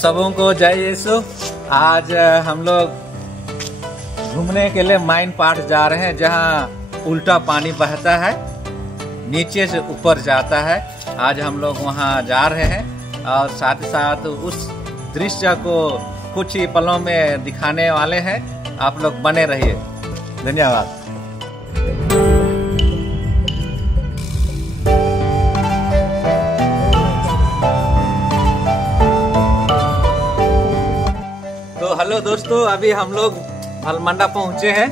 सबों को जय यीशु। आज हम लोग घूमने के लिए माइन पार्क जा रहे हैं, जहां उल्टा पानी बहता है, नीचे से ऊपर जाता है। आज हम लोग वहां जा रहे हैं और साथ ही साथ उस दृश्य को कुछ ही पलों में दिखाने वाले हैं। आप लोग बने रहिए। धन्यवाद। तो हेलो दोस्तों, अभी हम लोग भलमंडा पहुंचे हैं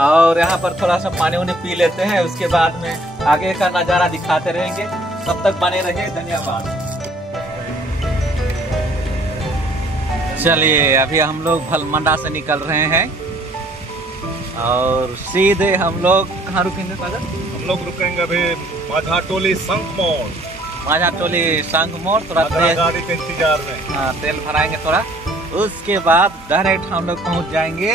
और यहाँ पर थोड़ा सा पानी उन्हें पी लेते हैं। उसके बाद में आगे का नज़ारा दिखाते रहेंगे। तब तक बने रहिए। धन्यवाद। चलिए, अभी हम लोग भलमंडा से निकल रहे हैं और सीधे हम लोग कहाँ रुकेंगे फादर? हम लोग रुकेंगे अभी माझाटोली संघ मोड़। माझाटोली संघ मोड़। थोड़ा गाड़ी के इंतजार में। हाँ, तेल भराएंगे थोड़ा। उसके बाद डायरेक्ट हम लोग पहुँच जाएंगे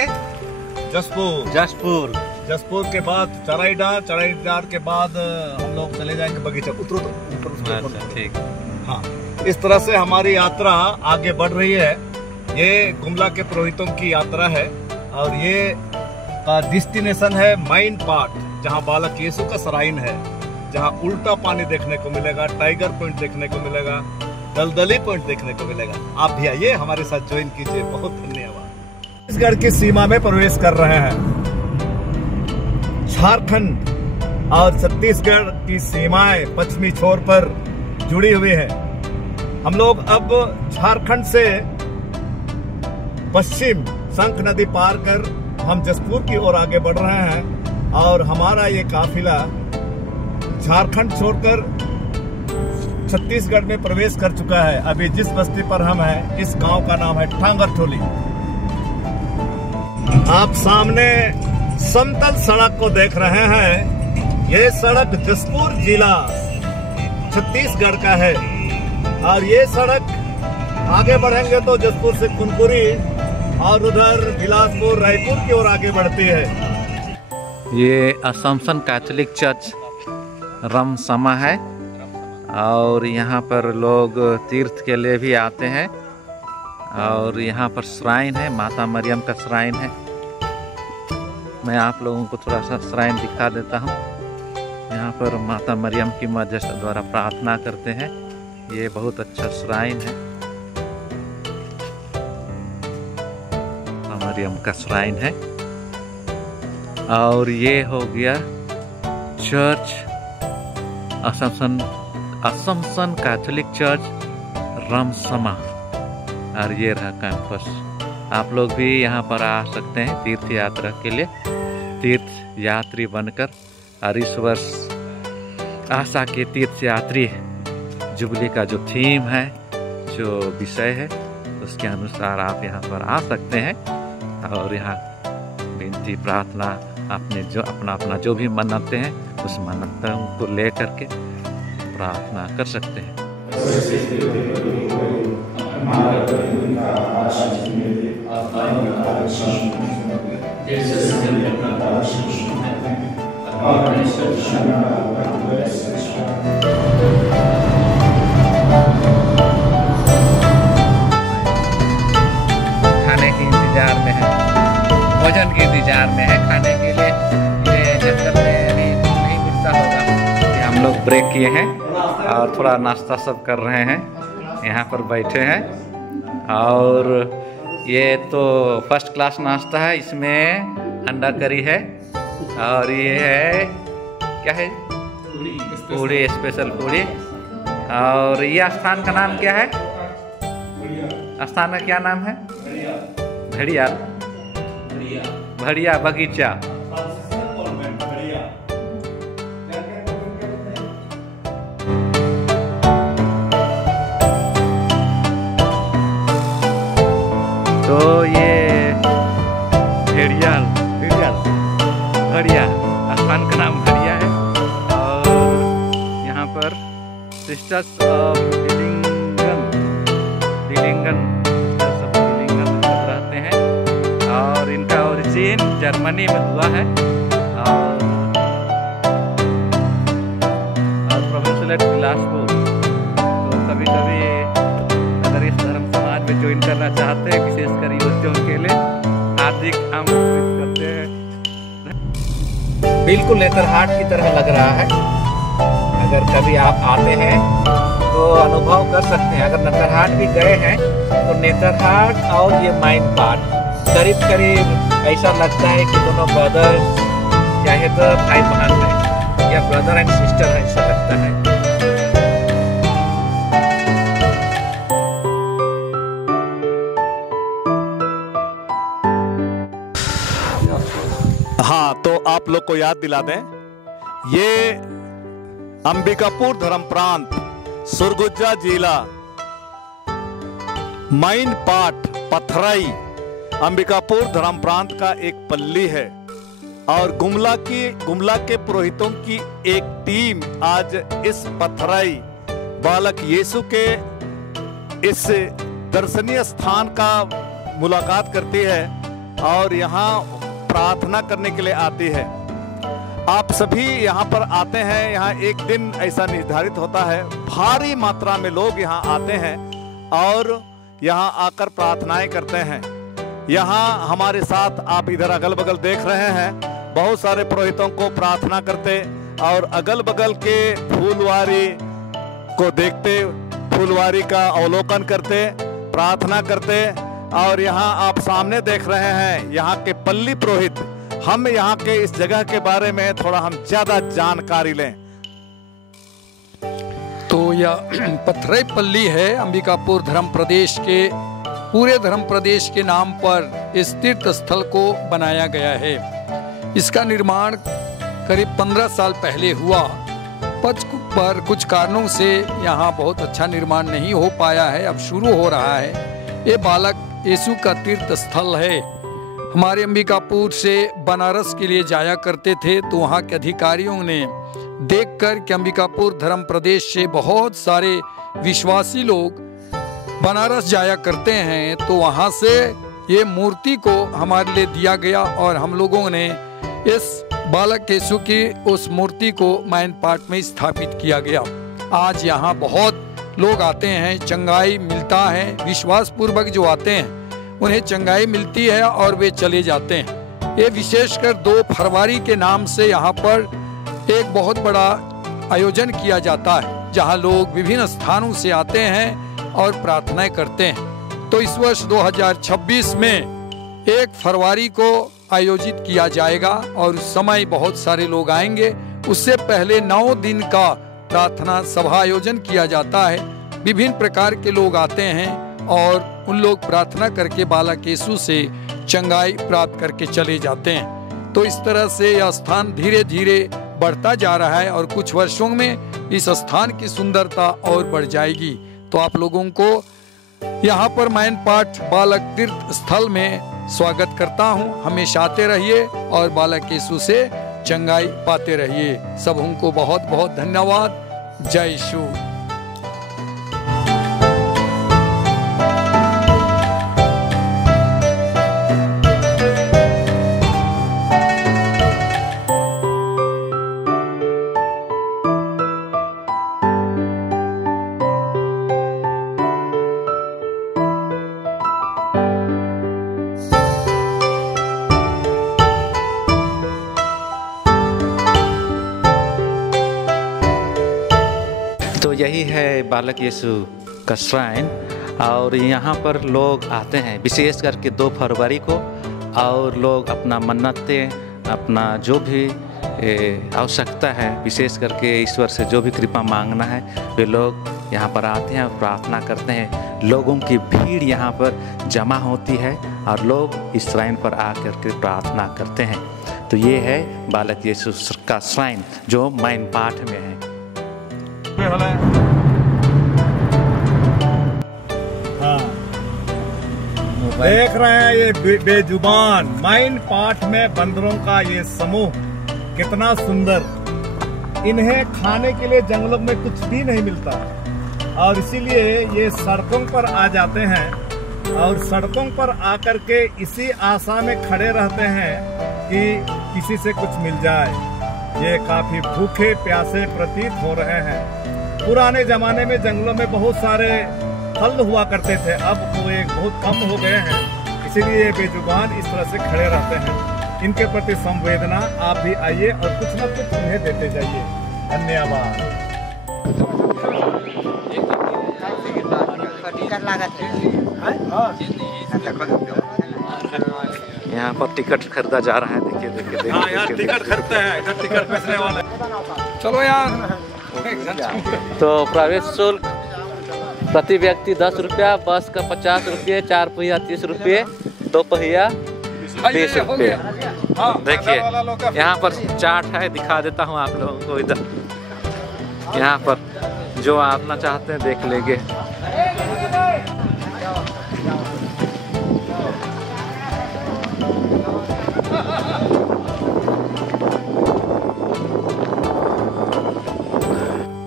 जसपुर। जसपुर के बाद चराईडार के बाद हम लोग चले जाएंगे बगीचा। उतरो तो अच्छा, ठीक। हाँ, इस तरह से हमारी यात्रा आगे बढ़ रही है। ये गुमला के पुरोहितों की यात्रा है और ये का डेस्टिनेशन है माइन पार्क, जहाँ बालक यीशु का सराइन है, जहाँ उल्टा पानी देखने को मिलेगा, टाइगर पॉइंट देखने को मिलेगा, दलदली पॉइंट देखने को मिलेगा। आप भी आइए, हमारे साथ ज्वाइन कीजिए। बहुत धन्यवाद। छत्तीसगढ़ की सीमा में प्रवेश कर रहे हैं। झारखंड और छत्तीसगढ़ की सीमाएं पश्चिमी छोर पर जुड़ी हुई है। हम लोग अब झारखंड से पश्चिम शंख नदी पार कर हम जसपुर की ओर आगे बढ़ रहे हैं और हमारा ये काफिला झारखंड छोड़कर छत्तीसगढ़ में प्रवेश कर चुका है। अभी जिस बस्ती पर हम हैं, इस गांव का नाम है ठांगरठोली। आप सामने समतल सड़क को देख रहे हैं। ये सड़क जसपुर जिला छत्तीसगढ़ का है और ये सड़क आगे बढ़ेंगे तो जसपुर से कुनकुरी और उधर बिलासपुर रायपुर की ओर आगे बढ़ती है। ये असम्पशन कैथोलिक चर्च रमसमा है और यहाँ पर लोग तीर्थ के लिए भी आते हैं और यहाँ पर श्राइन है, माता मरियम का श्राइन है। मैं आप लोगों को थोड़ा सा श्राइन दिखा देता हूँ। यहाँ पर माता मरियम की मध्यस्थ द्वारा प्रार्थना करते हैं। ये बहुत अच्छा श्राइन है, मरियम का श्राइन है। और ये हो गया चर्च असम्पशन कैथोलिक चर्च रमसमा और ये रहा कैंपस। आप लोग भी यहाँ पर आ सकते हैं तीर्थ यात्रा के लिए, तीर्थ यात्री बनकर। और इस वर्ष आशा के तीर्थ यात्री जुबली का जो थीम है, जो विषय है, उसके अनुसार आप यहाँ पर आ सकते हैं और यहाँ विनती प्रार्थना अपने जो अपना जो भी मन्नतें हैं, उस मन्नतों को ले करके प्रार्थना कर सकते हैं। खाने के इंतजार में है, भोजन के इंतजार में है। खाने के लिए ये जंगल में अभी नहीं मिलता होगा। हम लोग ब्रेक किए हैं और थोड़ा नाश्ता सब कर रहे हैं। यहाँ पर बैठे हैं और ये तो फर्स्ट क्लास नाश्ता है। इसमें अंडा करी है और ये है क्या है, पूड़ी, स्पेशल पूड़ी। और ये स्थान का नाम क्या है? स्थान का क्या नाम है? भड़िया बगीचा। तो ये भड़िया स्थान का नाम भड़िया है और यहाँ पर सिस्टर्स ऑफ दिलिंगन रहते हैं और इनका ओरिजिन जर्मनी में हुआ है और प्रोविंशियल बिलासपुर। तो कभी कभी अगर इस धर्म समाज में जो ज्वाइन करना चाहते हैं, विशेषकर युवतियों के लिए हार्दिक आमंत्रित करते हैं। बिल्कुल नेतरहाट की तरह लग रहा है। अगर कभी आप आते हैं तो अनुभव कर सकते हैं। अगर नेतरहाट भी गए हैं तो नेतरहाट और ये माइन पाट करीब करीब ऐसा लगता है कि दोनों ब्रदर्स चाहे तो भाई बहन है या ब्रदर एंड सिस्टर है, ऐसा लगता है। हाँ, तो आप लोग को याद दिला दें, ये अंबिकापुर धर्म प्रांत, सुरगुजा जिला, माइन पाट, पथराई, अंबिकापुर धर्म प्रांत का एक पल्ली है। और गुमला के पुरोहितों की एक टीम आज इस पथराई बालक यीशु के इस दर्शनीय स्थान का मुलाकात करती है और यहाँ प्रार्थना करने के लिए आती है। आप सभी यहाँ पर आते हैं। यहाँ एक दिन ऐसा निर्धारित होता है, भारी मात्रा में लोग यहाँ आते हैं और यहाँ आकर प्रार्थनाएं करते हैं। यहाँ हमारे साथ आप इधर अगल बगल देख रहे हैं, बहुत सारे पुरोहितों को प्रार्थना करते और अगल बगल के फूलवारी को देखते, फूलवारी का अवलोकन करते, प्रार्थना करते। और यहाँ आप सामने देख रहे हैं यहाँ के पल्ली पुरोहित। हम यहाँ के इस जगह के बारे में थोड़ा हम ज्यादा जानकारी लें। तो यह पथराई पल्ली है, अंबिकापुर धर्म प्रदेश के पूरे धर्म प्रदेश के नाम पर इस तीर्थ स्थल को बनाया गया है। इसका निर्माण करीब 15 साल पहले हुआ, पर कुछ कारणों से यहाँ बहुत अच्छा निर्माण नहीं हो पाया है, अब शुरू हो रहा है। ये बालक यीशु का तीर्थ स्थल है। हमारे अंबिकापुर से बनारस के लिए जाया करते थे तो वहाँ के अधिकारियों ने देखकर कि अंबिकापुर धर्म प्रदेश से बहुत सारे विश्वासी लोग बनारस जाया करते हैं, तो वहाँ से ये मूर्ति को हमारे लिए दिया गया और हम लोगों ने इस बालक यीशु की उस मूर्ति को माइन पाट में स्थापित किया गया। आज यहाँ बहुत लोग आते हैं, चंगाई मिलता है, विश्वास पूर्वक जो आते हैं उन्हें चंगाई मिलती है और वे चले जाते हैं। ये विशेषकर 2 फरवरी के नाम से यहाँ पर एक बहुत बड़ा आयोजन किया जाता है, जहाँ लोग विभिन्न स्थानों से आते हैं और प्रार्थनाएं करते हैं। तो इस वर्ष 2026 में 1 फरवरी को आयोजित किया जाएगा और उस समय बहुत सारे लोग आएंगे। उससे पहले 9 दिन का प्रार्थना सभा आयोजन किया जाता है। विभिन्न प्रकार के लोग आते हैं और उन लोग प्रार्थना करके बालक यीशु से चंगाई प्राप्त करके चले जाते हैं। तो इस तरह से यह स्थान धीरे धीरे बढ़ता जा रहा है और कुछ वर्षों में इस स्थान की सुंदरता और बढ़ जाएगी। तो आप लोगों को यहाँ पर माइन पाट बालक तीर्थ स्थल में स्वागत करता हूँ। हमेशा आते रहिए और बालक यीशु से चंगाई पाते रहिए। सबों को बहुत बहुत धन्यवाद। जय यीशु। तो यही है बालक यीशु का श्राइन और यहाँ पर लोग आते हैं विशेष करके 2 फरवरी को और लोग अपना मन्नतें, अपना जो भी आवश्यकता है, विशेष करके ईश्वर से जो भी कृपा मांगना है, वे लोग यहाँ पर आते हैं और प्रार्थना करते हैं। लोगों की भीड़ यहाँ पर जमा होती है और लोग इस श्राइन पर आकर के प्रार्थना करते हैं। तो ये है बालक यीशु का श्राइन जो माइन पाट में है। हाँ, देख रहे हैं ये बेजुबान माइन पाट में बंदरों का ये समूह कितना सुंदर। इन्हें खाने के लिए जंगलों में कुछ भी नहीं मिलता और इसीलिए ये सड़कों पर आ जाते हैं और सड़कों पर आकर के इसी आशा में खड़े रहते हैं कि किसी से कुछ मिल जाए। ये काफी भूखे प्यासे प्रतीत हो रहे हैं। पुराने जमाने में जंगलों में बहुत सारे फल हुआ करते थे, अब वो एक बहुत कम हो गए हैं, इसीलिए ये बेजुबान इस तरह से खड़े रहते हैं। इनके प्रति संवेदना आप भी आइए और कुछ न कुछ उन्हें देते जाइए। धन्यवाद। यहाँ पर टिकट खरीदा जा रहा है। देखिए देखिए देखिए। हाँ यार, टिकट खरीदते हैं, इधर टिकट बेचने वाले। चलो यार। तो प्रवेश शुल्क प्रति व्यक्ति 10 रुपया, बस का 50 रुपये, 4 पहिया 30 रुपये, 2 पहिया 20 रुपये। देखिए यहाँ पर चार्ट है, दिखा देता हूँ आप लोगों को। इधर यहाँ पर जो आना चाहते हैं देख लेंगे।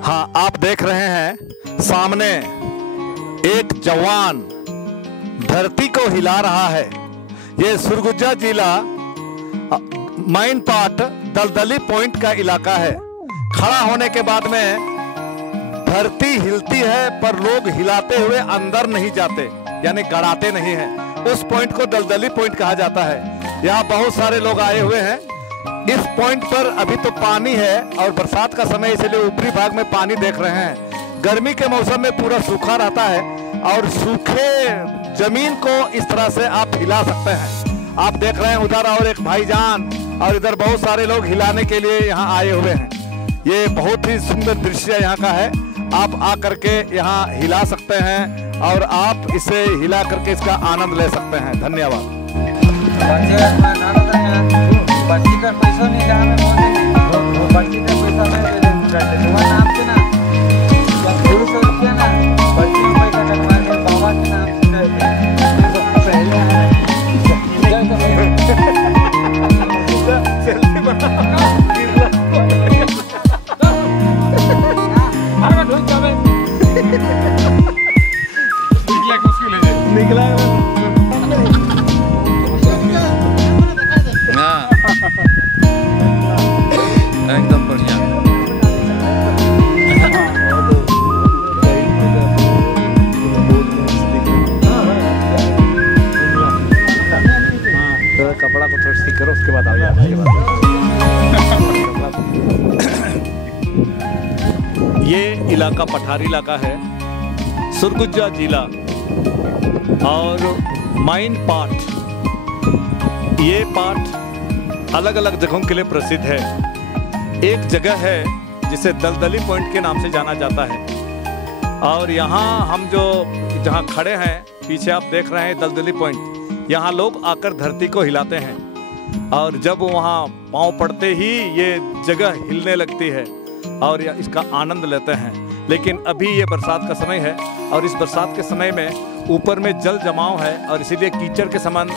हाँ, आप देख रहे हैं सामने एक जवान धरती को हिला रहा है। ये सरगुजा जिला माइन पाट दलदली पॉइंट का इलाका है। खड़ा होने के बाद में धरती हिलती है, पर लोग हिलाते हुए अंदर नहीं जाते, यानी गड़ाते नहीं हैं। उस पॉइंट को दलदली पॉइंट कहा जाता है। यहाँ बहुत सारे लोग आए हुए हैं। इस पॉइंट पर अभी तो पानी है और बरसात का समय, इसलिए ऊपरी भाग में पानी देख रहे हैं। गर्मी के मौसम में पूरा सूखा रहता है और सूखे जमीन को इस तरह से आप हिला सकते हैं। आप देख रहे हैं उधर और एक भाईजान और इधर बहुत सारे लोग हिलाने के लिए यहाँ आए हुए हैं। ये बहुत ही सुंदर दृश्य यहाँ का है। आप आकर के यहाँ हिला सकते हैं और आप इसे हिला करके इसका आनंद ले सकते हैं। धन्यवाद। पर्ची का पैसा नहीं जहाँ में वो पर्ची का पैसा में नाम से ना 200 रुपया ना पर्ची में पैसा कटवा के बाबा के नाम से निकला एकदम बढ़िया। तो कपड़ा को थोड़ा ठीक करो, उसके बाद आओ यार। ये इलाका पठारी इलाका है, सरगुजा जिला और माइन पाट। ये पाट अलग अलग जगहों के लिए प्रसिद्ध है। एक जगह है जिसे दलदली पॉइंट के नाम से जाना जाता है और यहाँ हम जो जहाँ खड़े हैं पीछे आप देख रहे हैं दलदली पॉइंट। यहाँ लोग आकर धरती को हिलाते हैं और जब वहाँ पाँव पड़ते ही ये जगह हिलने लगती है और इसका आनंद लेते हैं। लेकिन अभी ये बरसात का समय है और इस बरसात के समय में ऊपर में जल जमाव है और इसीलिए कीचड़ के समान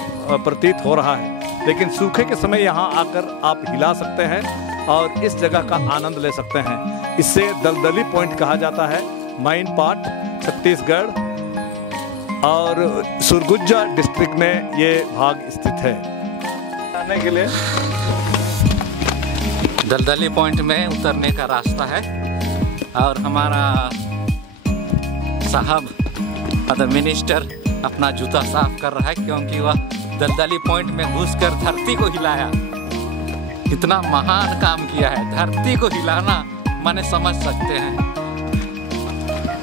प्रतीत हो रहा है। लेकिन सूखे के समय यहाँ आकर आप हिला सकते हैं और इस जगह का आनंद ले सकते हैं। इससे दलदली पॉइंट कहा जाता है। माइन पाट छत्तीसगढ़ और सरगुजा डिस्ट्रिक्ट में ये भाग स्थित है। आने के लिए दलदली पॉइंट में उतरने का रास्ता है और हमारा साहब मतलब मिनिस्टर अपना जूता साफ कर रहा है क्योंकि वह दलदली पॉइंट में घुसकर धरती को हिलाया। इतना महान काम किया है। धरती को हिलाना माने समझ सकते हैं।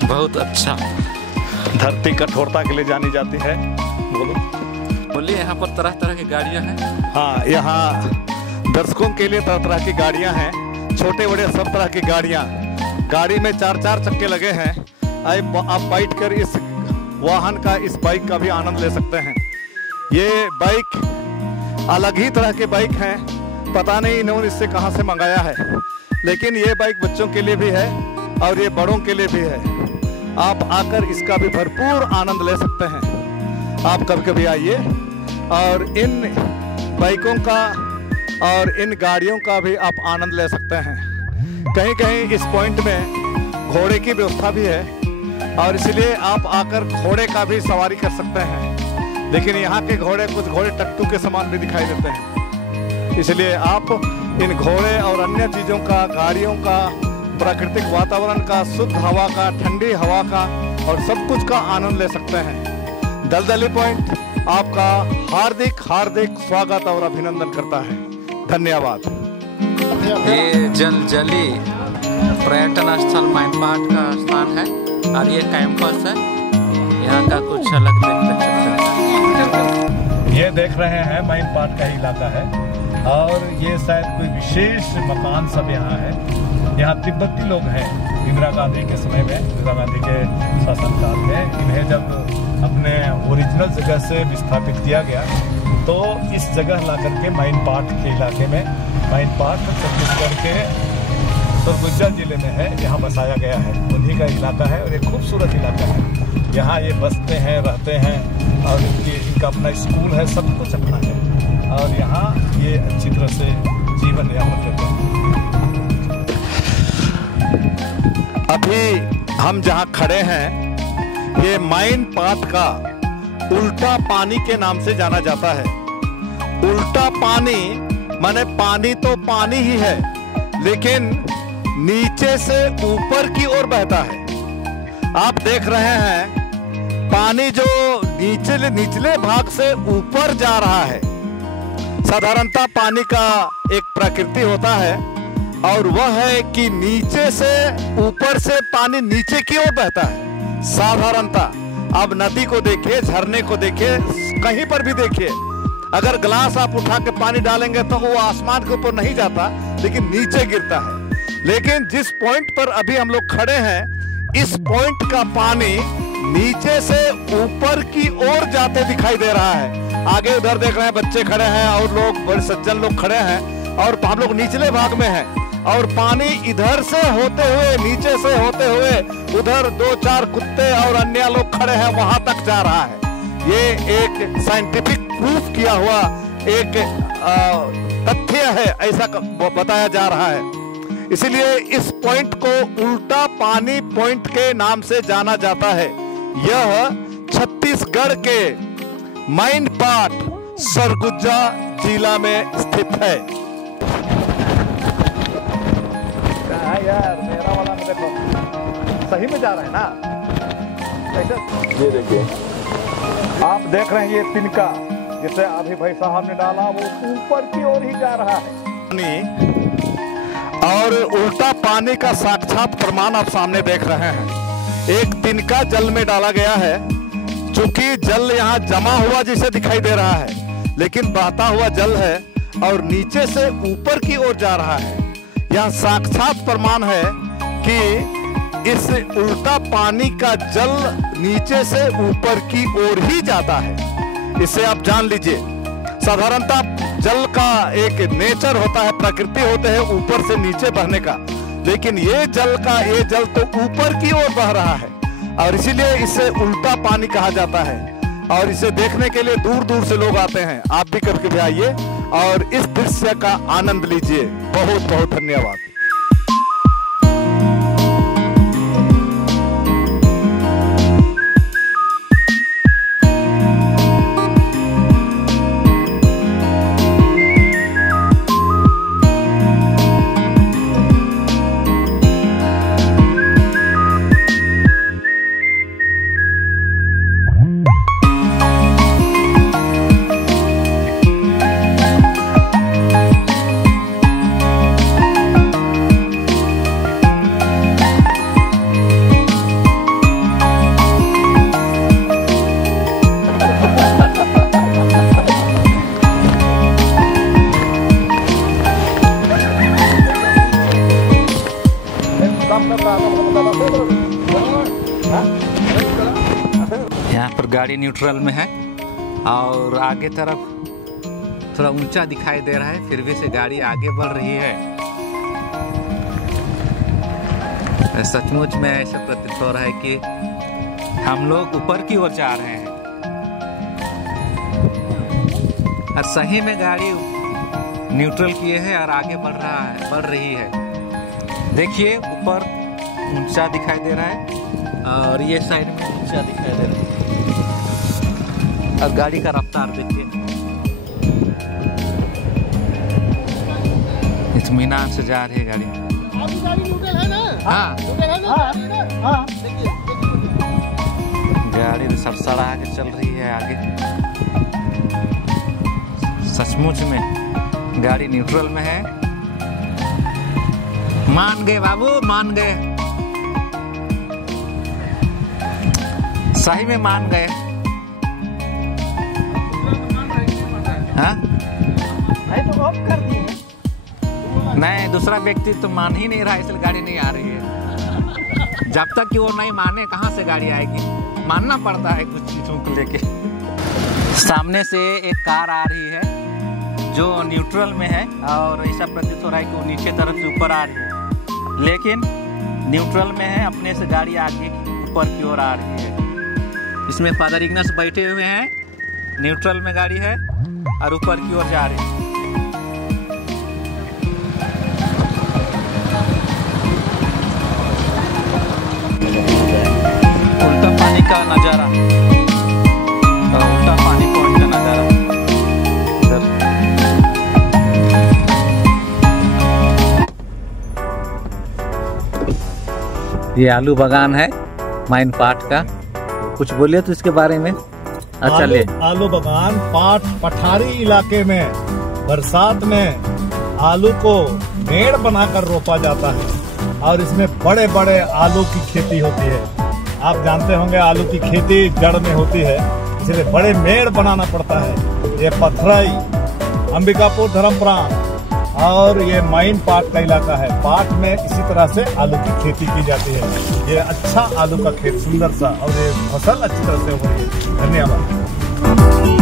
बहुत अच्छा। धरती कठोरता के लिए जानी जाती है। बोलिए, यहाँ पर तरह तरह की गाड़ियाँ हैं। हाँ, यहाँ दर्शकों के लिए तरह तरह की गाड़ियाँ हैं, छोटे बड़े सब तरह की गाड़ियाँ। गाड़ी में 4-4 चक्के लगे हैं। आप बैठ कर इस वाहन का, इस बाइक का भी आनंद ले सकते हैं। ये बाइक अलग ही तरह के बाइक हैं, पता नहीं इन्होंने इससे कहाँ से मंगाया है, लेकिन ये बाइक बच्चों के लिए भी है और ये बड़ों के लिए भी है। आप आकर इसका भी भरपूर आनंद ले सकते हैं। आप कभी कभी आइए और इन बाइकों का और इन गाड़ियों का भी आप आनंद ले सकते हैं। कहीं कहीं इस पॉइंट में घोड़े की व्यवस्था भी है और इसलिए आप आकर घोड़े का भी सवारी कर सकते हैं। लेकिन यहाँ के घोड़े, कुछ घोड़े टट्टू के समान भी दिखाई देते हैं, इसलिए आप इन घोड़े और अन्य चीज़ों का, गाड़ियों का, प्राकृतिक वातावरण का, शुद्ध हवा का, ठंडी हवा का और सब कुछ का आनंद ले सकते हैं। दलदली पॉइंट आपका हार्दिक हार्दिक स्वागत और अभिनंदन करता है। धन्यवाद। ये जलजली पर्यटन स्थल माइनपाट का स्थान है और ये कैंपस है। यहाँ का कुछ अलग देख सकते हैं। ये देख रहे हैं माइनपाट का इलाका है और ये शायद कोई विशेष मकान सब यहाँ है। यहाँ तिब्बती लोग हैं। इंदिरा गांधी के समय में, इंदिरा गांधी के शासनकाल में इन्हें जब अपने ओरिजिनल जगह से विस्थापित किया गया तो इस जगह ला करके माइनपाट के इलाके में, माइनपाट छत्तीसगढ़ के सरगुजा जिले में है, यहाँ बसाया गया है। उन्हीं का इलाका है और एक खूबसूरत इलाका है। यहाँ ये बसते हैं, रहते हैं और इनका अपना स्कूल है, सब कुछ अपना है और यहाँ ये अच्छी तरह से जीवन यापन करते हैं। अभी हम जहाँ खड़े हैं ये माइनपाट का उल्टा पानी के नाम से जाना जाता है। उल्टा पानी माने पानी तो पानी ही है लेकिन नीचे से ऊपर की ओर बहता है। आप देख रहे हैं पानी जो निचले भाग से ऊपर जा रहा है। साधारणतः पानी का एक प्रकृति होता है और वह है कि नीचे से ऊपर से पानी नीचे की ओर बहता है साधारणतः। अब नदी को देखिए, झरने को देखिए, कहीं पर भी देखिए, अगर गिलास आप उठा के पानी डालेंगे तो वो आसमान के ऊपर नहीं जाता लेकिन नीचे गिरता है। लेकिन जिस पॉइंट पर अभी हम लोग खड़े हैं, इस पॉइंट का पानी नीचे से ऊपर की ओर जाते दिखाई दे रहा है। आगे उधर देख रहे हैं बच्चे खड़े हैं और लोग बड़े सज्जन लोग खड़े हैं और हम लोग निचले भाग में हैं और पानी इधर से होते हुए, नीचे से होते हुए उधर 2-4 कुत्ते और अन्य लोग खड़े हैं, वहां तक जा रहा है। ये एक साइंटिफिक प्रूफ किया हुआ एक तथ्य है, ऐसा बताया जा रहा है। इसलिए इस पॉइंट को उल्टा पानी पॉइंट के नाम से जाना जाता है। यह छत्तीसगढ़ के माइनपाट सरगुजा जिला में स्थित है। यार मेरा वाला में देखो सही में जा रहा है ना। ये देखिए आप देख रहे हैं ये तिनका जिसे अभी भाई साहब ने डाला वो ऊपर की ओर ही जा रहा है और उल्टा पानी का साक्षात प्रमाण आप सामने देख रहे हैं। एक तिनका जल में डाला गया है, चूंकि जल यहाँ जमा हुआ जिसे दिखाई दे रहा है लेकिन बहता हुआ जल है और नीचे से ऊपर की ओर जा रहा है। यह साक्षात प्रमाण है कि इस उल्टा पानी का जल नीचे से ऊपर की ओर ही जाता है। इसे आप जान लीजिए। साधारणतः जल का एक नेचर होता है, प्रकृति होते हैं ऊपर से नीचे बहने का, लेकिन ये जल तो ऊपर की ओर बह रहा है और इसीलिए इसे उल्टा पानी कहा जाता है। और इसे देखने के लिए दूर दूर से लोग आते हैं। आप भी कभी कभी आइए और इस दृश्य का आनंद लीजिए। बहुत बहुत धन्यवाद। यहाँ पर गाड़ी न्यूट्रल में है और आगे तरफ थोड़ा ऊंचा दिखाई दे रहा है, फिर भी से गाड़ी आगे बढ़ रही है। सचमुच में ऐसा प्रतीत हो रहा है कि हम लोग ऊपर की ओर जा रहे हैं और सही में गाड़ी न्यूट्रल किए है और आगे बढ़ रही है। देखिए ऊपर ऊंचा दिखाई दे रहा है और ये साइड में ऊंचा दिखाई दे रहा है और गाड़ी का रफ्तार देखिए, इत्मीनान से जा रही है गाड़ी। आपकी गाड़ी न्यूट्रल है ना? हाँ न्यूट्रल है ना? हाँ देखिए गाड़ी सड़सड़ा के चल रही है आगे। सचमुच में गाड़ी न्यूट्रल में है। मान गए बाबू, मान गए, सही में मान गए। हाँ? तो ऑफ कर दिए। नहीं, दूसरा व्यक्ति तो मान ही नहीं रहा, इसलिए गाड़ी नहीं आ रही है। जब तक कि वो नहीं माने कहाँ से गाड़ी आएगी, मानना पड़ता है कुछ चीजों को लेके। सामने से एक कार आ रही है जो न्यूट्रल में है और ऐसा प्रतीत हो रहा है कि वो नीचे तरफ से ऊपर आ रही है, लेकिन न्यूट्रल में है, अपने से गाड़ी आगे ऊपर की ओर आ रही है। इसमें फादर इग्नस बैठे हुए हैं, न्यूट्रल में गाड़ी है और ऊपर की ओर जा रही है। उल्टा पानी का नजारा, उल्टा पानी पॉइंट का नजारा। ये आलू बागान है माइन पाट का, कुछ बोलिए तो इसके बारे में। अच्छा, ले आलू बागान पाट पठारी इलाके में बरसात में आलू को मेड़ बनाकर रोपा जाता है और इसमें बड़े बड़े आलू की खेती होती है। आप जानते होंगे आलू की खेती जड़ में होती है, इसलिए बड़े मेड़ बनाना पड़ता है। ये पथराई, अंबिकापुर, धर्मप्रांत और ये माइन पाट का इलाका है। पाट में इसी तरह से आलू की खेती की जाती है। ये अच्छा आलू का खेत, सुंदर सा, और ये फसल अच्छी तरह से हो रही है। धन्यवाद।